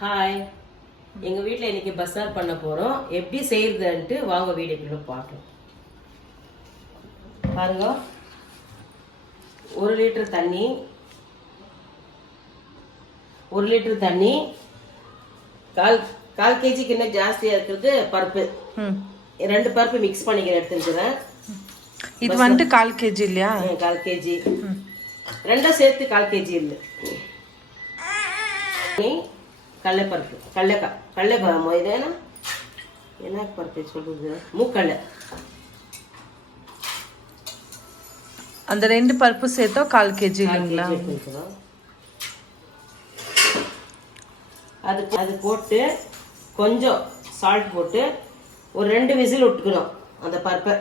Hi, எங்கள் வீட்டில் இன்னைக்கு பசார் பண்ண போகிறோம். எப்படி செய்யறதுன்ட்டு வாங்க வீடியோக்குள்ள பார்க்கலாம். பாருங்க, 1 லிட்டர் தண்ணி, 1 லிட்டர் தண்ணி, கால் கேஜிக்கு இன்னும் ஜாஸ்தியாக இருக்கிறது பருப்பு. 2 பருப்பு மிக்ஸ் பண்ணிக்கிறேன், எடுத்துக்கிறேன். இது வந்துட்டு 1/4 kg இல்லையா? 1/4 kg, ரெண்டும் சேர்த்து 1/4 kg இல்லை. கடலைப்பருப்பு, கடலைப்பருப்பு இது என்ன பருப்பு சொல்றது? மூக்கடலை. அந்த 2 பருப்பு சேர்த்தோ 1/4 kg இல்லைங்களா? அது போட்டு கொஞ்சம் சால்ட் போட்டு ஒரு 2 விசில் விட்டுக்கணும் அந்த பருப்பை.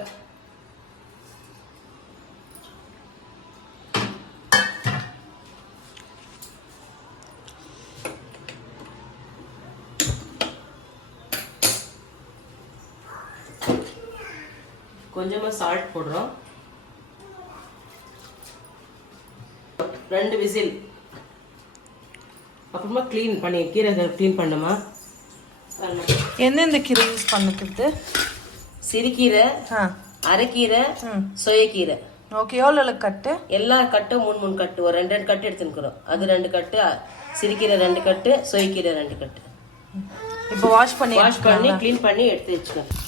கொஞ்சமாக சால்ட் போடுறோம். 2 விசில். அப்புறமா கீரை க்ளீன் பண்ணுமா? எந்தெந்த கீரை யூஸ் பண்ணிக்கிறது? சிறுகீரை, அரைக்கீரை, சொயக்கீரை. ஓகே, எவ்வளோ கட்டு? எல்லா கட்டும் 3 கட்டு, ஒரு 2 கட்டு எடுத்துக்கிறோம். அது 2 கட்டு, சிறுகீரை 2 கட்டு, சொயக்கீரை 2 கட்டு. இப்போ வாஷ் பண்ணி க்ளீன் பண்ணி எடுத்து வச்சுக்கோங்க.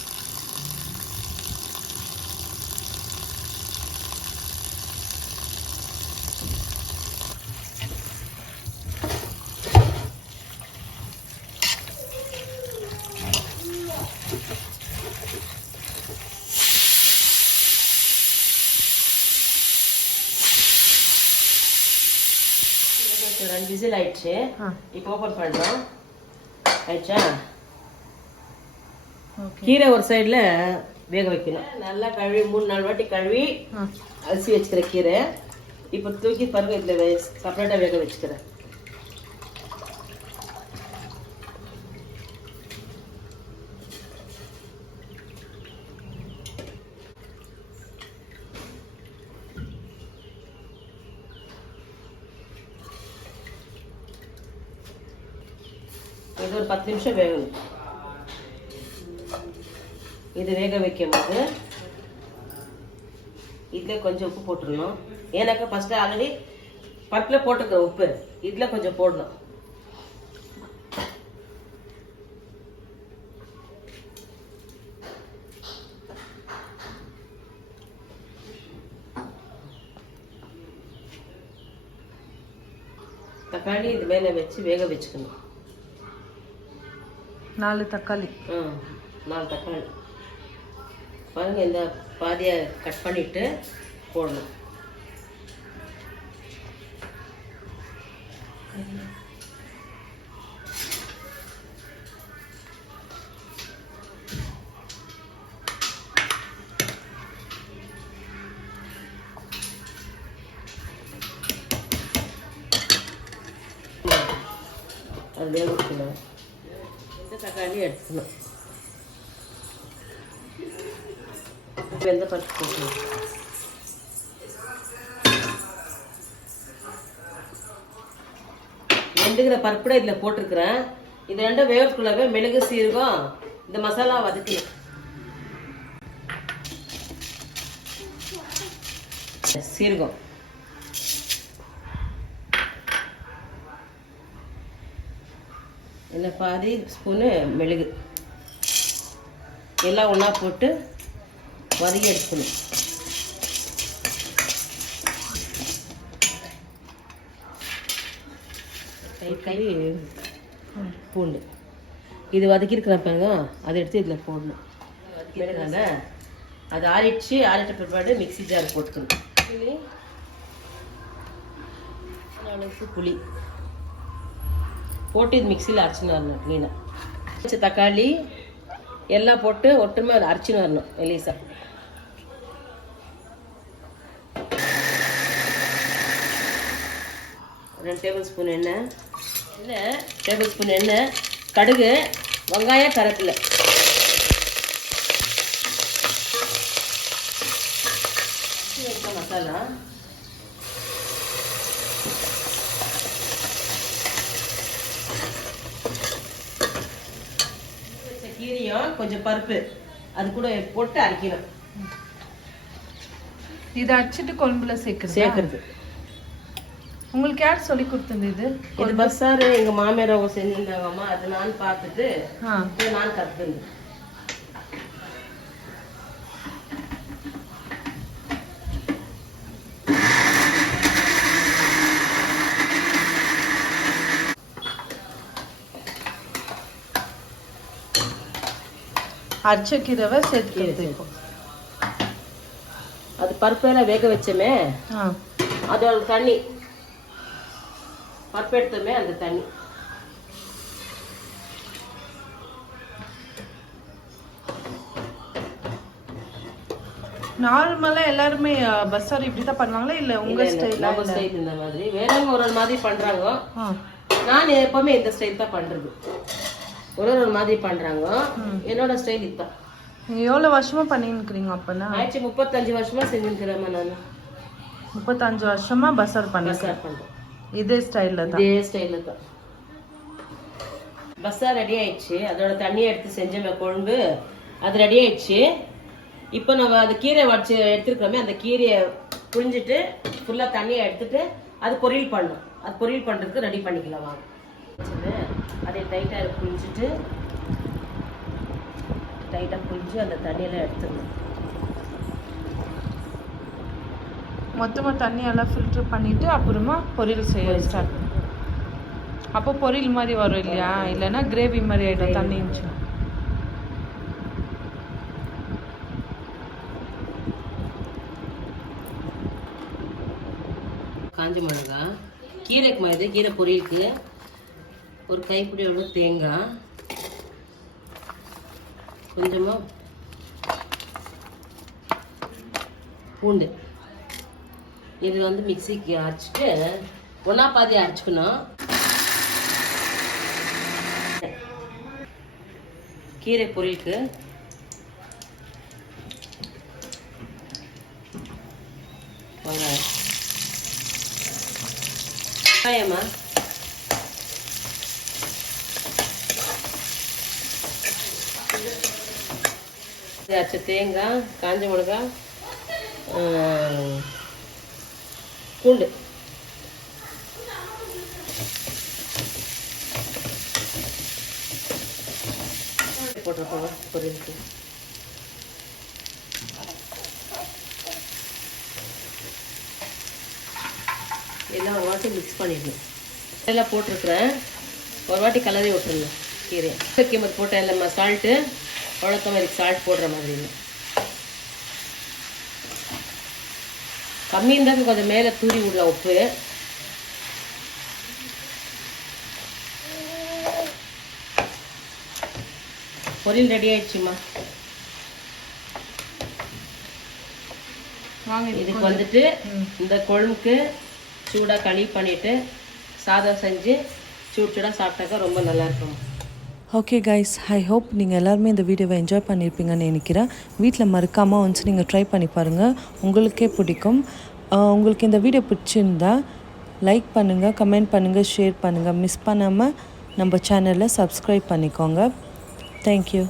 ரெண்டு விசில் ஆயிடுச்சு. இப்போ ஓபன் பண்றோம். ஆயிடுச்சா? கீரை ஒரு சைடுல வேக வைக்கணும். நல்லா கழுவி 3-4 வாட்டி கழுவி அரிசி வச்சுக்கிற கீரை இப்போ தூக்கி பாருங்க, இதுல செப்பரேட்டா வேக வச்சுக்கிறேன். இது ஒரு 10 நிமிஷம் வேகணும். இது வேக வைக்கும் போது இதுல கொஞ்சம் உப்பு போட்டுடணும். ஏன்னாக்கா ஃபர்ஸ்ட் ஆல்ரெடி பருப்புல போட்டுக்கிற உப்பு இதுல கொஞ்சம் போடணும். தக்காளி இது மேல வச்சு வேக வச்சுக்கணும். 4 தக்காளி. 4 தக்காளி பாருங்க, இந்த பாதியை கட் பண்ணிட்டு போடணும். அது வேக வைக்கணும். தக்காளி எடுத்துக்கணும். வெந்த பருப்பு போட்டுக்கணும். வெந்துக்கிற பருப்புட இதில் போட்டிருக்கிறேன். இது 2 வேவக்குள்ளவே மிளகு, சீரகம், இந்த மசாலா வதக்கணும். சீரகம் இல்லை பாதி ஸ்பூனு, மிளகு எல்லாம் ஒன்றா போட்டு வதக்கி எடுத்துக்கணும். கை பூண்டு இது வதக்கியிருக்கிற பாருங்க, அதை எடுத்து இதில் போடணும். வதக்கிடுறாங்க. அது ஆறிட்ட பிற்பாடு மிக்ஸி ஜார் போட்டுக்கணும். அளவுக்கு புளி போட்டு இது மிக்சியில் அரைச்சின்னு வரணும். க்ளீனாக தக்காளி எல்லாம் போட்டு ஒட்டுமே அரைச்சின்னு வரணும். எலிசா 2 டேபிள் ஸ்பூன் எண்ணெய், டேபிள் ஸ்பூன் எண்ணெய், கடுகு, வெங்காயம், கருவேப்பிலை. மசாலா கீரையும் கொஞ்சம் பருப்பு அது கூட போட்டு அரைக்கணும். இதை அரைச்சிட்டு குழம்புல சேர்க்கறது. உங்களுக்கு யார் சொல்லி கொடுத்தது இது? இது பஸ்ஸாரு எங்க மாமியார் அவங்க செஞ்சிருந்தாங்கம்மா. அது நான் பார்த்துட்டு நான் கற்றுந்தேன். அரைச்ச கீரைவை சேர்த்து அது பருப்பெல்லாம் வேக வச்சோமே அதோட தண்ணி பருப்பு எடுத்தோமே அந்த தண்ணி நார்மலா எல்லாருமே பஸ்ஸார் இப்படிதான் பண்ணுவாங்களா இல்ல உங்க ஸ்டைல்? நம்ம ஸ்டைல் இந்த மாதிரி வேறவங்க ஒரு மாதிரி பண்றாங்க. நான் எப்பவுமே இந்த ஸ்டைல் தான் பண்றது. ஒரு மாதிரி பண்றாங்க. என்னோட ஸ்டைல் இதுதான். நீங்க எவ்வளவு வருஷமா பண்ணிட்டு இருக்கீங்க? அப்பனா ஆயிடுச்சு 35 வருஷமா செஞ்சுக்கிறேன் நான். 35 வருஷமா பஸ்ஸார் பண்றேன். இதே ஸ்டைல்ல தான். பஸ்ஸார் ரெடி ஆயிடுச்சு. அதோட தண்ணியை எடுத்து செஞ்ச குழம்பு அது ரெடி ஆயிடுச்சு. இப்போ நம்ம அந்த கீரை வச்சு எடுத்துருக்கோமே அந்த கீரையை புழிஞ்சிட்டு ஃபுல்லாக தண்ணியை எடுத்துட்டு அது பொரியல் பண்ணணும். அது பொரியல் பண்ணுறதுக்கு ரெடி பண்ணிக்கலாம் வாங்க. அதை டைட்டாக புழிஞ்சிட்டு டைட்டாக புழிஞ்சு அந்த தண்ணியெல்லாம் எடுத்துடணும். மொத்தமாக தண்ணியெல்லாம் ஃபில்டர் பண்ணிவிட்டு அப்புறமா பொரியல் செய்ய ஸ்டார்ட் பண்ணும். அப்போ பொரியல் மாதிரி வரும் இல்லையா? இல்லைன்னா கிரேவி மாதிரி ஆகிடும் தண்ணி இருந்துச்சு. காஞ்ச மிளகாய் கீரைக்கு மாதிரி கீரை பொரியலுக்கு ஒரு கைப்பிடி எவ்வளோ தேங்காய் கொஞ்சமாக பூண்டு இது வந்து மிக்சிக்கு அரைச்சிட்டு ஒன்றா பாதி அரைச்சிக்கணும். கீரை பொரியலுக்கு வெங்காயமா அரைச்ச தேங்காய் காஞ்ச மிளகாய் பூண்டு போட்டிருக்கோங்க பொரியலுக்கு. எல்லாம் ஒரு வாட்டி மிக்ஸ் பண்ணிடணும். எல்லாம் போட்டிருக்கிறேன். ஒரு வாட்டி கலரி விட்டுருங்க கீரை வைக்கும்போது போட்டேன் இல்லைம்மா சால்ட்டு அவ்வளோத்த மாதிரி சால்ட் போடுற மாதிரி இல்லை. கம்மி இருந்தாலும் கொஞ்சம் மேலே தூரி விடலாம் உப்பு. பொரியல் ரெடி ஆயிடுச்சுமா. இதுக்கு வந்துட்டு இந்த குழம்புக்கு சூடாக களி பண்ணிட்டு சாதம் செஞ்சு சூடாக சாப்பிட்டாக்கா ரொம்ப நல்லா இருக்கும். ஓகே கைஸ், ஐ ஹோப் நீங்கள் எல்லாருமே இந்த வீடியோவை என்ஜாய் பண்ணியிருப்பீங்கன்னு நினைக்கிறேன். வீட்டில் மறக்காமல் ஒன்ஸ் நீங்கள் ட்ரை பண்ணி பாருங்கள், உங்களுக்கே பிடிக்கும். உங்களுக்கு இந்த வீடியோ பிடிச்சிருந்தா லைக் பண்ணுங்கள், கமெண்ட் பண்ணுங்கள், ஷேர் பண்ணுங்கள். மிஸ் பண்ணாமல் நம்ம சேனலை சப்ஸ்கிரைப் பண்ணிக்கோங்க. தேங்க்யூ.